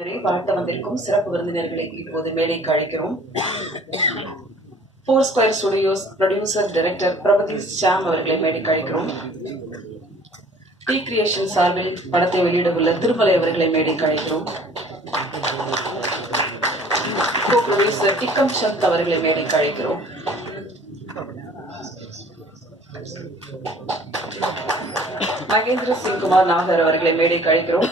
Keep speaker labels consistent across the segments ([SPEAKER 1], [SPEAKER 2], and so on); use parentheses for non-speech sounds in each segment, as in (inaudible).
[SPEAKER 1] வாழ்த்த வந்திருக்கும் சிறப்பு விருந்தினர்களை இப்போது மேடைக்கு அழைக்கிறோம். Four square studios producer director Prabhatheesh Sham அவர்களை மேடைக்கு அழைக்கிறோம். டி கிரியேஷன் சார்பில் படத்தை வெளியிட உள்ள திருமலை அவர்களை மேடைக்கு அழைக்கிறோம். கோ ப்ரொடியூசர் டிக்கம் சந்த் அவர்களை மேடைக்கு அழைக்கிறோம். மகேந்திர சிங் குமார் நாகர் அவர்களை மேடைக்கு அழைக்கிறோம்.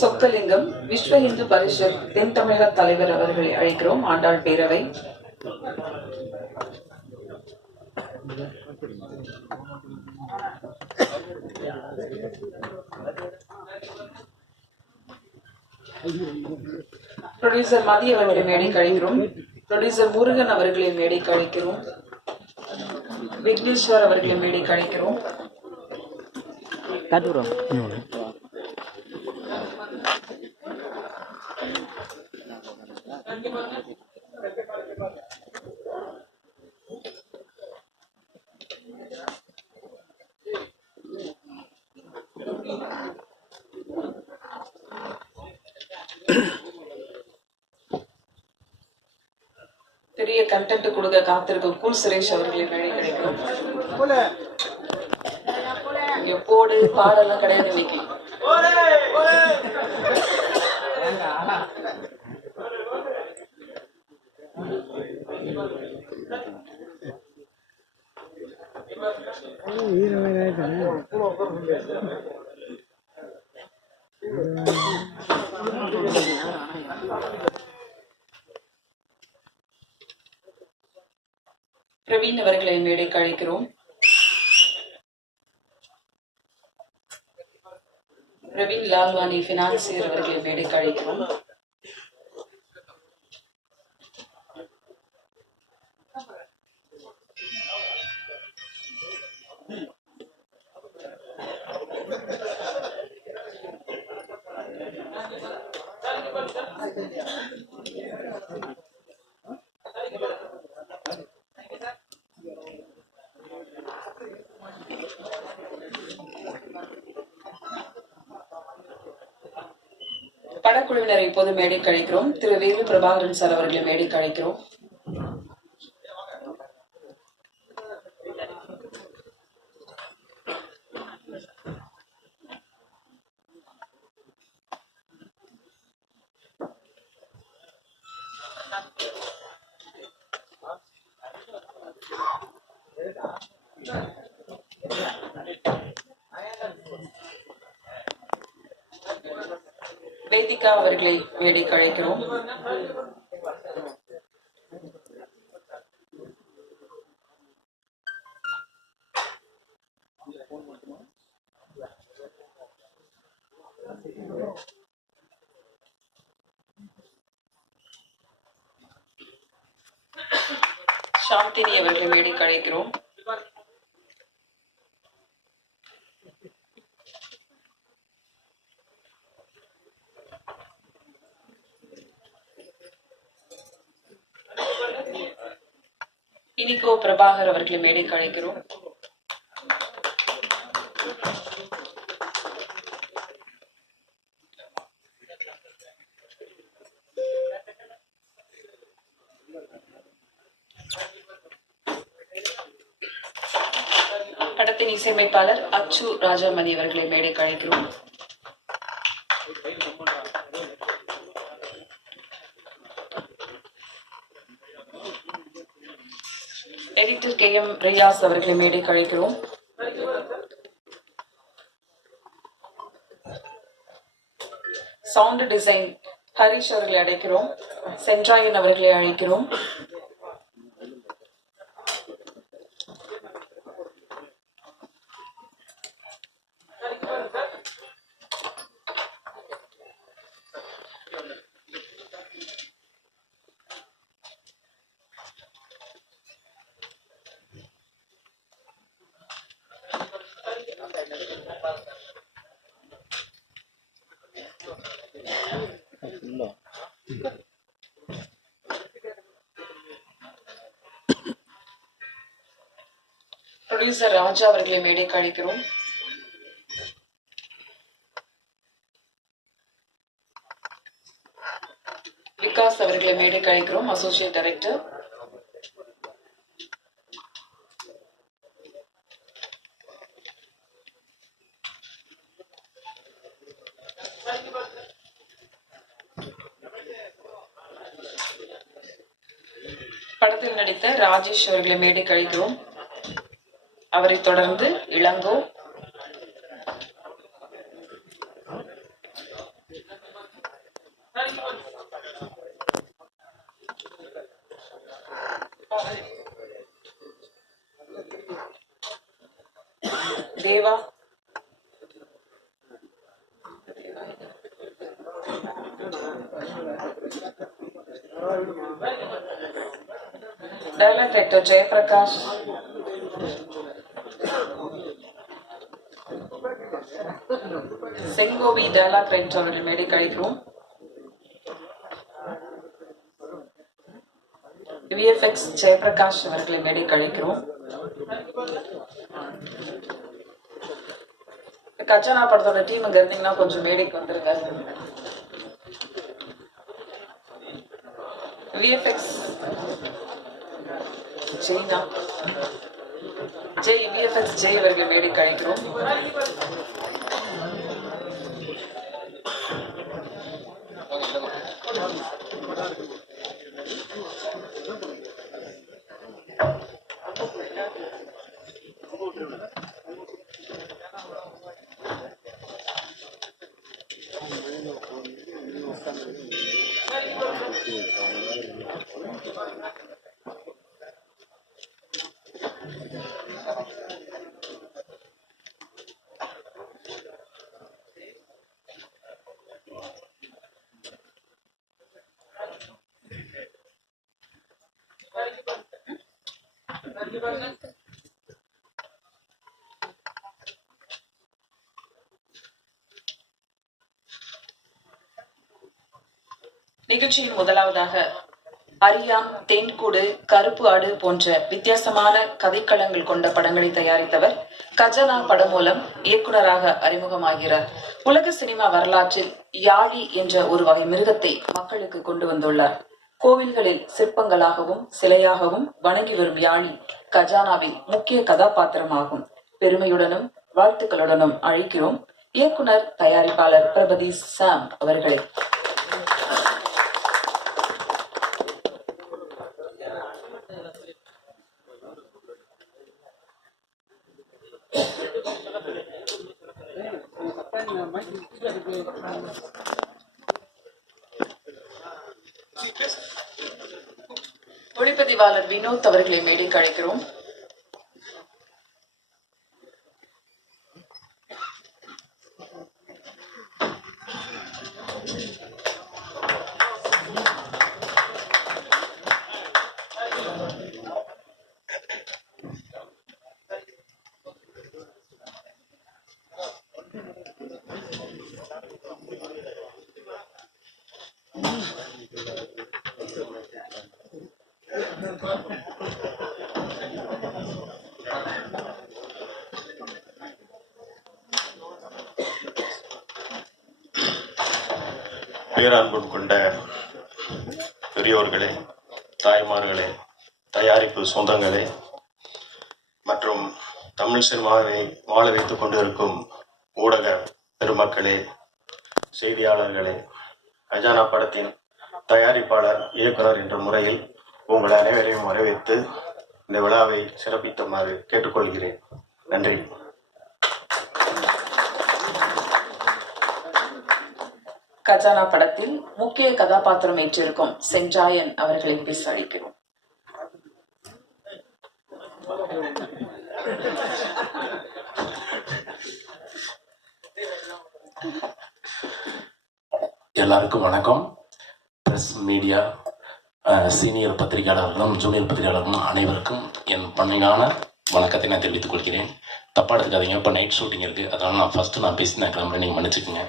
[SPEAKER 1] சொக்கலிங்கம் விஸ்வ இந்து பரிஷத் தென் தமிழக தலைவர் அவர்களை அழைக்கிறோம். ஆண்டாள் பேரவை. ப்ரொடியூசர் மதி அவர்களை மேடை கழிக்கிறோம் ப்ரொடியூசர் முருகன் அவர்களை மேடை கழிக்கிறோம் விக்னேஸ்வர் அவர்களை மேடை அழைக்கிறோம். பெரிய கண்டென்ட் கொடுக்க காத்திருக்கும் கூல் சுரேஷ் அவர்களை மேடை கிடைக்கும். இங்க போடு பாடெல்லாம் கிடையாது இன்னைக்கு. (laughs) பிரவீன் அவர்களை மேடைக்கு அழைக்கிறோம் பிரவீன் லால்வானி பினான்சியர் அவர்களை மேடைக்கு அழைக்கிறோம் Thank you. படக்குழுவினரை இப்போது மேடைக்கு அழைக்கிறோம். திரு வேலு பிரபாகரன் சார் அவர்களை மேடைக்கு அழைக்கிறோம். வேடிக்கை அழைக்கிறோம் சாந்தினி அவர்களை வேடிக்கை அழைக்கிறோம் இனிகோ பிரபாகர் அவர்களை மேடைக்கு அழைக்கிறோம் படத்தின் இசையமைப்பாளர் அச்சு ராஜாமணி அவர்களை மேடைக்கு அழைக்கிறோம் எடிட்டர் கே எம் ரியாஸ் அவர்களை மேடை கழிக்கிறோம் சவுண்ட் டிசைன் ஹரிஷ் அவர்களை அழைக்கிறோம் சென்ட்ராயன் அவர்களை அழைக்கிறோம். ப்ரொடியூசர் ராஜா அவர்களை மேடைக்கு அழைக்கிறோம். விகாஸ் அவர்களை மேடைக்கு அழைக்கிறோம் அசோசியேட் டைரக்டர் படத்தில் நடித்த ராஜேஷ் அவர்களை மேடைக்கு அழைக்கிறோம். அவரை தொடர்ந்து Ilango. Deva. Dialogue Jayaprakash. Sengovi dialogue writer அவர்கள் மேடை கழிக்கிறோம் விஎஃப்எக்ஸ் ஜெயபிரகாஷ் அவர்களை மேடை கழிக்கிறோம் கஜானா படத்தோட டீம் இங்க இருந்தீங்கன்னா கொஞ்சம் மேடைக்கு வந்துருங்க. விஎஃப்எக்ஸ் ஜெய்னா. ஜெய் விஎஃப்எக்ஸ் ஜெய் அவர்கள் மேடைக்கு அழைக்கிறோம் நிகழ்ச்சியில் முதலாவதாக அரியாம் தென்கூடு கருப்பு ஆடு போன்ற வித்தியாசமான கதைக்களங்கள் கொண்ட படங்களை தயாரித்தவர் கஜனா படம் மூலம் இயக்குனராக அறிமுகமாகிறார். உலக சினிமா வரலாற்றில் யாழி என்ற ஒரு வகை மிருகத்தை மக்களுக்கு கொண்டு வந்துள்ளார். கோவில்களில் சிற்பங்களாகவும் சிலையாகவும் வணங்கி வரும் யாழி கஜானாவின் முக்கிய கதாபாத்திரமாகும். பெருமையுடனும் வாழ்த்துக்களுடனும் அழைக்கிறோம். இயக்குனர் தயாரிப்பாளர் பிரபதி சாம் அவர்களை. பதிவாளர் வினோத் அவர்களை மேடைக்கு அழைக்கிறோம்.
[SPEAKER 2] பேரான்பு கொண்ட பெரியோர்களே தாய்மார்களே தயாரிப்பு சொந்தங்களே மற்றும் தமிழ் சினிமாவை வாழ வைத்துக் கொண்டிருக்கும் ஊடக பெருமக்களே செய்தியாளர்களே கஜானா படத்தின் தயாரிப்பாளர் இயக்குனர் என்ற முறையில் உங்கள் அனைவரையும் வரவேற்று இந்த விழாவை சிறப்பித்துமாறு கேட்டுக்கொள்கிறேன். நன்றி.
[SPEAKER 1] கஜானா படத்தில் முக்கிய கதாபாத்திரம் ஏற்றிருக்கும் செஞ்சாயன் அவர்களை பேச அழைக்கிறோம்
[SPEAKER 3] எல்லாருக்கும் வணக்கம். ப்ரெஸ் மீடியா சீனியர் பத்திரிகையாளர்களும் ஜூனியர் பத்திரிகையாளர்களும் அனைவருக்கும் என் பணியான வணக்கத்தை நான் தெரிவித்துக் கொள்கிறேன். தப்பா எடுத்துக்காதீங்க. இப்போ நைட் ஷூட்டிங் இருக்குது அதனால் நான் ஃபஸ்ட்டு நான் பேசி நான் கிளம்புறேன். நீங்கள் மன்னிச்சுக்கோங்க.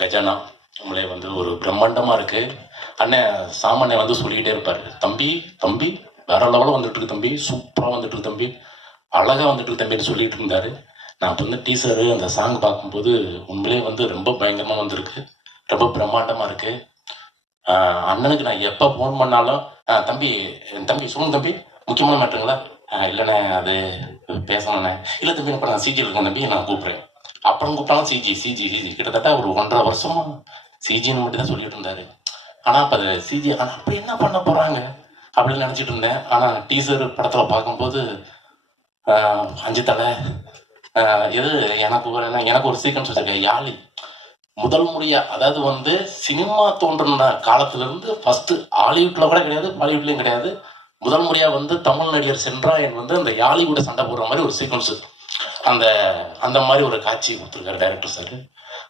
[SPEAKER 3] கஜானா. நம்மளே வந்து ஒரு பிரம்மாண்டமாக இருக்குது அண்ணன் சாமானிய வந்து சொல்லிக்கிட்டே இருப்பார். தம்பி தம்பி வேற லெவலில் வந்துட்டு இருக்கு தம்பி. சூப்பராக வந்துட்டு இருக்கு தம்பி. அழகாக வந்துட்டு தம்பின்னு சொல்லிட்டு இருந்தாரு. நான் இப்போ வந்து டீசரு அந்த சாங் பார்க்கும்போது உண்மையிலே வந்து ரொம்ப பயங்கரமாக வந்திருக்கு. ரொம்ப பிரம்மாண்டமாக இருக்கு. அண்ணனுக்கு நான் எப்போ ஃபோன் பண்ணாலும் தம்பி என் தம்பி சொல்லுங்க தம்பி. முக்கியமான மேட்டருங்களா இல்லைண்ணே அது பேசணுண்ணே இல்லை தம்பி இப்போ நான் சீக்கிரம் இருக்கேன் தம்பி நான் கூப்பிட்றேன். அப்புறம் கூப்பிட்டாலும் சிஜி சிஜி சிஜி கிட்டத்தட்ட ஒரு ஒன்றரை வருஷமா சிஜின்னு மட்டும் தான் சொல்லிட்டு இருந்தாரு. ஆனால் இப்போ அது சிஜி ஆனால் அப்போ என்ன பண்ண போகிறாங்க அப்படின்னு நினச்சிட்டு இருந்தேன். ஆனால் டீசர் படத்தில் பார்க்கும்போது அஞ்சு தலை எது எனக்கு ஒரு எனக்கு ஒரு சீக்வன்ஸ் வச்சிருக்கேன் யாழி. முதல் முறையாக அதாவது வந்து சினிமா தோன்றின காலத்துல ஃபஸ்ட்டு ஹாலிவுட்டில் கூட கிடையாது பாலிவுட்லேயும் கிடையாது. முதல் முறையாக வந்து தமிழ் நடிகர் சென்றாயன் வந்து அந்த யாழி கூட சண்டை போடுற மாதிரி ஒரு சீக்வன்ஸ் அந்த அந்த மாதிரி ஒரு காட்சி கொடுத்துருக்காரு டைரக்டர் சார்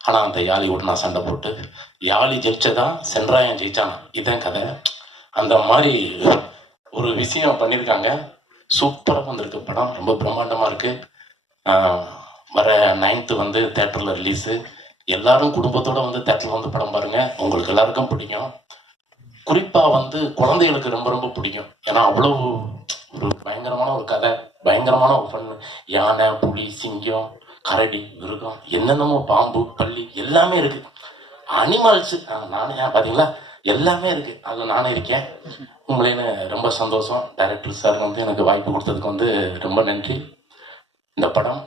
[SPEAKER 3] ஆனால் அந்த யாழி நான் சண்டை போட்டு யாழி ஜெயிச்சதான் சென்றாயன் ஜெயிச்சானா? இதான் கதை. அந்த மாதிரி ஒரு விஷயம் பண்ணியிருக்காங்க. சூப்பராக வந்திருக்கு படம். ரொம்ப பிரம்மாண்டமாக இருக்குது வர நைன்த்து வந்து தேட்டரில் ரிலீஸு எல்லாரும் குடும்பத்தோட வந்து தேட்டரில் வந்து படம் பாருங்கள் உங்களுக்கு எல்லாருக்கும் பிடிக்கும். குறிப்பாக வந்து குழந்தைகளுக்கு ரொம்ப ரொம்ப பிடிக்கும். ஏன்னா அவ்வளோ பயங்கரமான ஒரு கதை பயங்கரமான ஒரு ஃபன் யானை புலி சிங்கம் கரடி மிருகம் என்னென்னமோ பாம்பு பள்ளி எல்லாமே இருக்கு. அனிமல்ஸ் நானே பார்த்தீங்களா எல்லாமே இருக்கு. அது நானே இருக்கேன். உங்களேன்னு ரொம்ப சந்தோஷம். டைரக்டர் சார் வந்து எனக்கு வாய்ப்பு கொடுத்ததுக்கு வந்து ரொம்ப நன்றி. இந்த படம்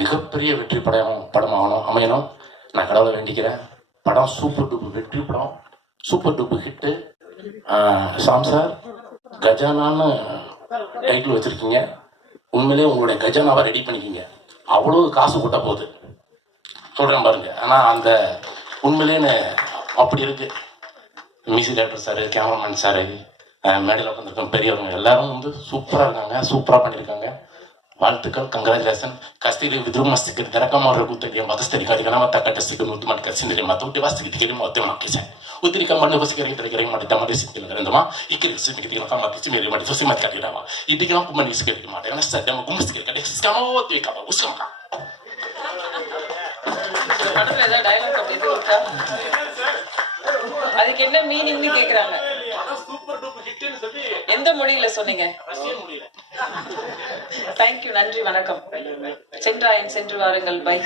[SPEAKER 3] மிகப்பெரிய வெற்றி படம் படமாகணும் அமையணும். நான் கடவுளை வேண்டிக்கிறேன். படம் சூப்பர் டூப்பு வெற்றி படம். Super duper hit Sam sir கஜானான்னு title வச்சுருக்கீங்க. உண்மையிலேயே உங்களுடைய கஜனாவை ரெடி பண்ணிக்கிங்க. அவ்வளோ காசு கொட்ட போகுது. சொல்கிறேன் பாருங்க. ஆனால் அந்த உண்மையிலேன்னு அப்படி இருக்குது music director sir cameraman sir மேடையில் உட்காந்துருக்கோம் பெரியவங்க எல்லாரும் வந்து சூப்பராக இருக்காங்க சூப்பராக பண்ணியிருக்காங்க வாழ்த்துக்கள் ಕಂಗ್ರ್ಯಾಚುಲೇಷನ್ ಕಸ್ತಿಲಿ ವಿದ್ರು ಮಸ್ತಿಗೆ ದರಕಮ ಅವರ ಗುತ್ತಗೆ ಮದಸ್ತರಿ ಕಾರಿಗನ ಮತ್ತ ಕಟ್ಟಸ್ತಿಗೆ ನುದ್ದು ಮಾಡಿ ಕಸಿಂದ್ರಿ ಮತ್ತು ಹುಟ್ಟಿ ವಾಸ್ತಿಗೆ ತಿಗಿರಿ ಮತ್ತೆ ಮಾಕಿಸೆ ಉತ್ತಿರಿಕ ಮಣ್ಣು ಹೊಸಿಗರಿ ಇದ್ರಿಗೆ ಮಾಡಿದ್ದ ಮಾಡಿ ಸಿಕ್ಕಿಲ್ಲ ಗರಂದಮ ಇಕ್ಕಿರಿ ಸಿಕ್ಕಿಗೆ ತಿಗಿನ ಕಮ್ಮ ತಿಸಿ ಮೇರಿ ಮಾಡಿ ಸೊಸಿ ಮತ್ತೆ ಕಟ್ಟಿರವ ಇದಿಗೆ ನಾವು ಮಣ್ಣು ಇಸ್ಕಿರಿ ಮಾಡಿ ಅನ್ನ ಸದ್ಯ ಗುಮ್ಸ್ತಿಗೆ ಕಡೆ ಸ್ಕಮ ಓದ್ವಿ ಕಮ ಉಸ್ಕಮ
[SPEAKER 1] இந்த படத்துல ஏதாவது டைலாக் அப்படி எதுவும் இருக்கா அதுக்கு என்ன மீனிங்னு கேக்குறாங்க எந்த மொழியில சொன்னீங்க தேங்க்யூ நன்றி வணக்கம். சென்றாயன் சென்று வாருங்கள். பை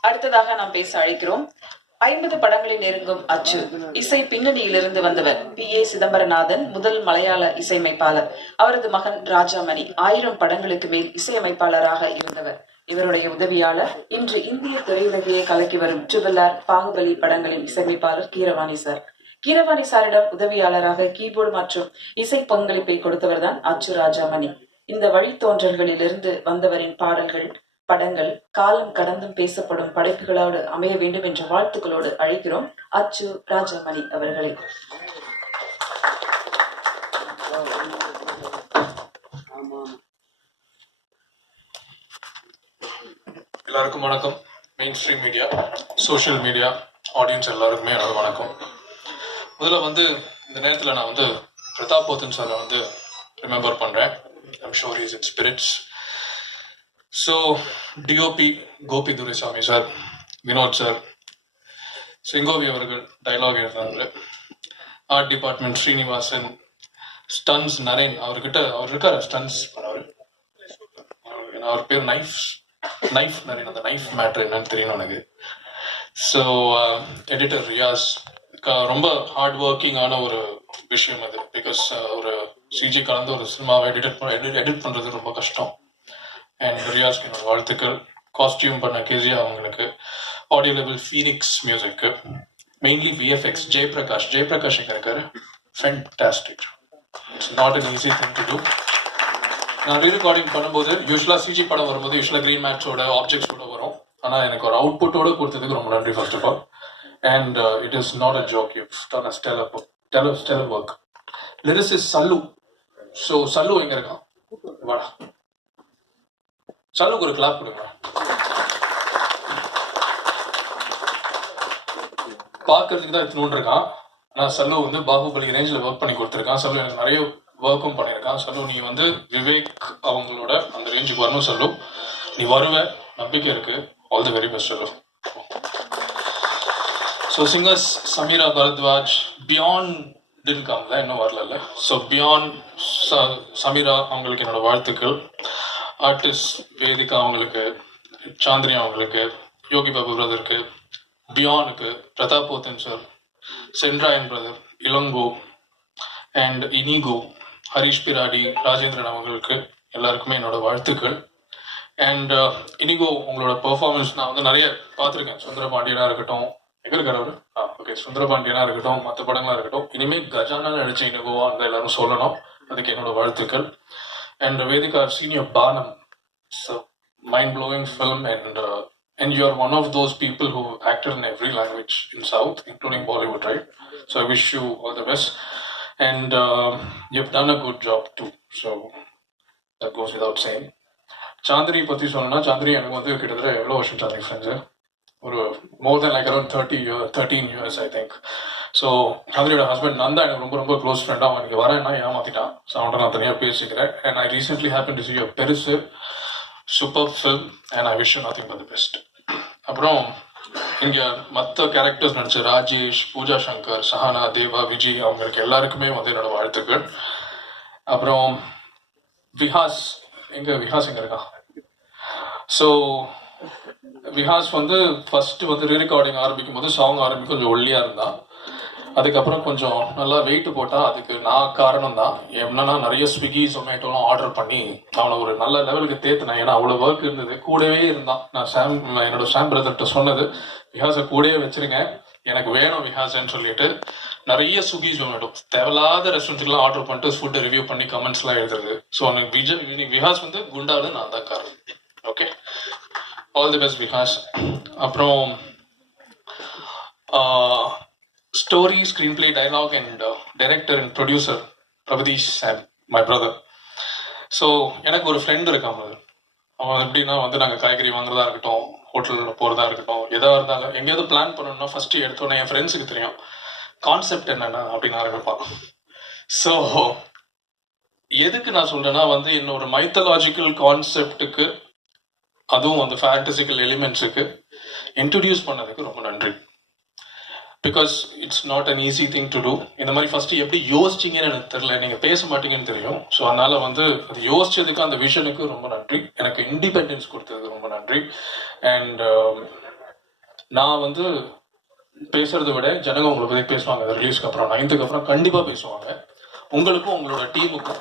[SPEAKER 1] அடுத்ததாக நாம் பேச அழைக்கிறோம். ஐம்பது படங்களில் நெருங்கும் அச்சு. இசை பின்னணியிலிருந்து வந்தவர் பி. ஏ. சிதம்பரநாதன் முதல் மலையாள இசையமைப்பாளர். அவரது மகன் ராஜாமணி ஆயிரம் படங்களுக்கு மேல் இசையமைப்பாளராக இருந்தவர். இவருடைய உதவியாளர் இன்று இந்திய திரையுலகையே கலக்கி வரும் ட்ரிபிள் ஆர் பாகுபலி படங்களின் இசையமைப்பாளர் கீரவாணி சார். கீரவாணி சாரிடம் உதவியாளராக கீபோர்டு மற்றும் இசை பங்களிப்பை கொடுத்தவர்தான் அச்சு ராஜாமணி. இந்த வழித்தோன்றல்களிலிருந்து வந்தவரின் பாடல்கள் படங்கள் காலம் கடந்தும் பேசப்படும் படைப்புகளோடு அமைய வேண்டும் என்ற வாழ்த்துக்களோடு அழைக்கிறோம் அச்சு ராஜாமணி அவர்களை.
[SPEAKER 4] எல்லாருக்கும் வணக்கம். Mainstream media social media audience எல்லாருக்குமே எனது வணக்கம். முதல்ல வந்து இந்த நேரத்தில் நான் வந்து பிரதாப் போத்தன் சாரை வந்து ரிமெம்பர் பண்ணுறேன் I'm sure is in spirits so DOP Gopi Duraisamy sir Vinod sir Sengovi அவர்கள் டைலாக் எழுதுறாங்க. Art department Srinivasan stunts Naren அவர்கிட்ட அவர் இருக்கார் ஸ்டன்ஸ் பண்ணவர். அவர் பேர் நைஃப் நைஃப் நரேன் அந்த நைஃப் மேட்ரு என்னன்னு தெரியும் எனக்கு. ஸோ எடிட்டர் ரியாஸ் ரொம்ப ஹார்ட் ஒர்க்கிங்கான ஒரு விஷயம் அது. பிகாஸ் ஒரு சிஜி கலந்து ஒரு சினிமாவை எடிட் எடிட் பண்றது பண்ணுறது ரொம்ப கஷ்டம். அண்ட் ரியாஸ்க்கு என்னோட வாழ்த்துக்கள். காஸ்டியூம் பண்ண கேஜியா அவங்களுக்கு. Audio level Phoenix music mainly VFX Jayaprakash. Jayaprakash எங்கே இருக்காரு? Fantastic it's not an easy thing to do நான் ரீரெக்கார்டிங் பண்ணும்போது யூஸ்வலாக சிஜி படம் வரும்போது யூஸ்வலாக க்ரீன் மேட்சோட ஆப்ஜெக்ட்ஸோட வரும். ஆனால் எனக்கு ஒரு அவுட்புட்டோட கொடுத்ததுக்கு ரொம்ப நன்றி first of all and it is not a joke You've done a stellar book, stellar, work work. Is Sallu so Sallu எங்க இருக்கான்? வாடா. சல்லுக்கு ஒரு கிளாப் கொடுங்க. பார்க்கறதுக்கு தான் இத்தினூன் இருக்கான். ஆனால் சல்லு வந்து பாகுபலி ரேஞ்சில் ஒர்க் பண்ணி கொடுத்துருக்கான். சல்லு எனக்கு நிறைய ஒர்க்கும் பண்ணியிருக்கான். சல்லு நீ வந்து விவேக் அவங்களோட அந்த ரேஞ்சுக்கு வரணும் சல்லு நீ வருவ. நம்பிக்கை இருக்கு. All the very best Sallu so singers Sameera Bharadwaj beyond டின் காம்ல இன்னும் வரல ஸோ பியாண்ட் சமீரா அவங்களுக்கு என்னோட வாழ்த்துக்கள். ஆர்டிஸ்ட் வேதிகா அவங்களுக்கு சாந்தினி அவங்களுக்கு யோகி பாபு பிரதருக்கு பியானுக்கு Prathap Pothen sir Sendrayan brother Ilango and Inigo Harish Peradi Rajendran அவங்களுக்கு எல்லாருக்குமே என்னோட வாழ்த்துக்கள். அண்ட் இனிகோ uh, உங்களோட பெர்ஃபார்மன்ஸ் நான் வந்து நிறைய பார்த்துருக்கேன். சுந்தரபாண்டியனா இருக்கட்டும் எங்களுக்கு ஓகே. சுந்தரபாண்டியனா இருக்கட்டும் மற்ற படங்களா இருக்கட்டும் இனிமேல் கஜானா நடிச்ச இனிகோவா அந்த எல்லாரும் சொல்லணும். அதுக்கு என்னோட வாழ்த்துக்கள். அண்ட் வேதிகா சீனியர் பானம். So mind blowing film and and you are one of those people who acted in every language in South, including Bollywood, right? So I wish you all the best, and uh, you've done a good job too. So that goes without saying. Chandini பற்றி சொல்லணும்னா சாந்திரி எனக்கு வந்து கிட்டத்தட்ட எவ்வளோ வருஷம் சாந்திரி friends ஒரு more than like around thirty year thirteen years I think so சாந்தினியோட husband Nanda எனக்கு ரொம்ப ரொம்ப க்ளோஸ் ஃப்ரெண்டாக அவன் எனக்கு வரேன்னா ஏமாத்திட்டான். ஸோ அவன்கிட்ட நான் தனியாக பேசிக்கிறேன். And I recently happen to see your பெருசு super film and I wish nothing but the best அப்புறம் இங்கே மற்ற கேரக்டர்ஸ் நடிச்ச ராஜேஷ் பூஜா சங்கர் சஹானா தேவா விஜய் அவங்களுக்கு எல்லாருக்குமே வந்து என்னோட வாழ்த்துக்கள். அப்புறம் விஹாஸ் எங்கே விஹாஸ் எங்கே இருக்கான் ஸோ விஹாஸ் வந்து ஃபர்ஸ்ட் வந்து ரீரெக்கார்டிங் ஆரம்பிக்கும் போது சாங் ஆரம்பிக்கும் கொஞ்சம் ஒல்லியா இருந்தான் அதுக்கப்புறம் கொஞ்சம் நல்லா வெயிட் போட்டால் அதுக்கு நான் காரணம் தான் என்னன்னா நிறைய ஸ்விக்கி ஜொமேட்டோலாம் ஆர்டர் பண்ணி அவனை ஒரு நல்ல லெவலுக்கு தேத்தினேன். ஏன்னா அவ்வளோ ஒர்க் இருந்தது. கூடவே இருந்தான். நான் சாம் என்னோட சாம் பிரதர்கிட்ட சொன்னது விஹாஸை கூடவே வச்சிருங்க. எனக்கு வேணும் விஹாஸ்ன்னு சொல்லிட்டு. நிறைய ஸ்விக்கி ஜொமேட்டோ தேவையில்லாத ரெஸ்டாரண்ட்டுக்குலாம் ஆர்டர் பண்ணிட்டு ஃபுட்டை ரிவ்யூ பண்ணி கமெண்ட்ஸ்லாம் எழுதுறது. ஸோ எனக்கு விஜய் விஹாஸ் வந்து குண்டாவது நான் தான் காரணம். Okay all the best Vikas அப்புறம் story screenplay dialogue and director and producer Prabhadeesh sir my brother so எனக்கு ஒரு ஃப்ரெண்டு இருக்காங்க அவன். எப்படின்னா வந்து நாங்கள் காய்கறி வாங்குறதா இருக்கட்டும் ஹோட்டலில் போகிறதா இருக்கட்டும் எதாக இருந்தாலும் எங்கேயாவது பிளான் பண்ணணும்னா ஃபஸ்ட்டு எடுத்தோன்னே என் ஃப்ரெண்ட்ஸுக்கு தெரியும். கான்செப்ட் என்னென்ன அப்படின்னு ஆரம்பிப்பான் ஸோ எதுக்கு நான் சொல்கிறேன்னா வந்து என்னோட மைத்தலாஜிக்கல் கான்செப்டுக்கு அதுவும் அந்த ஃபேண்டசிக்கல் எலிமெண்ட்ஸுக்கு இன்ட்ரடியூஸ் பண்ணதுக்கு ரொம்ப நன்றி. Because it's not an easy thing to do இந்த மாதிரி ஃபஸ்ட்டு எப்படி யோசிச்சீங்கன்னு எனக்கு தெரியல. நீங்கள் பேச மாட்டீங்கன்னு தெரியும். ஸோ அதனால் வந்து அது யோசிச்சதுக்கு அந்த விஷனுக்கு ரொம்ப நன்றி. எனக்கு இண்டிபெண்டன்ஸ் கொடுத்ததுக்கு ரொம்ப நன்றி. அண்ட் um, நான் வந்து பேசுறதை விட ஜனங்க உங்களை பற்றி பேசுவாங்க. ரிலீஸ்க்கு அப்புறம் நைன்த்துக்கு அப்புறம் கண்டிப்பாக பேசுவாங்க. உங்களுக்கும் உங்களோட டீமுக்கும்